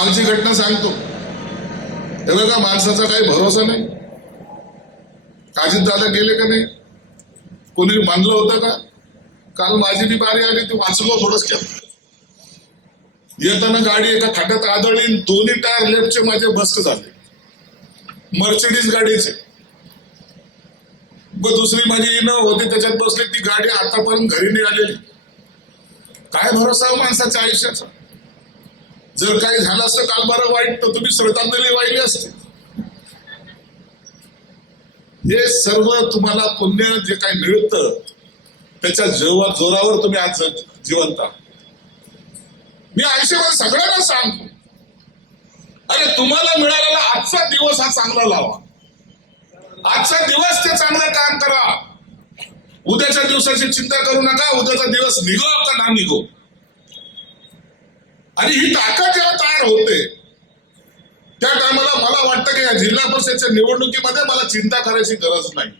कालची घटना सांगतो. हे बघा, माणसाचा काही भरोसा नाही. अजितदादा गेले का नाही, कोणी मानलं होतं का? काल माझी बी बारी आली, ती वाचलो थोडंच केलं. येताना गाडी एका खड्ड्यात आदळली, दोन्ही टायर लेफ्टचे माझे बस्ट झाले, मर्सिडीज गाडीचे. दुसरी माझी इनो होती, त्याच्यात बसली, ती गाडी आतापर्यंत घरी नाही आलेली. काय भरोसा माणसाच्या आयुष्याचा? जर काही झालं असतं काल बरं वाईट, तर तुम्ही श्रद्धांजली वाहिली असते. हे सर्व तुम्हाला पुण्य जे काही मिळतं त्याच्या जोरावर तुम्ही आज जिवंत आहात. मी आयुष्यामध्ये सगळ्यांना सांगतो, अरे तुम्हाला मिळालेला आजचा दिवस हा चांगला लावा. आजचा दिवस ते चांगलं काम करा. उद्याच्या दिवसाची चिंता करू नका. उद्याचा दिवस निघो का ना निघो. आणि ही ताकद जेव्हा तयार होते त्या टायमाला मला वाटतं की या जिल्हा परिषदेच्या निवडणुकीमध्ये मला चिंता करायची गरज नाही.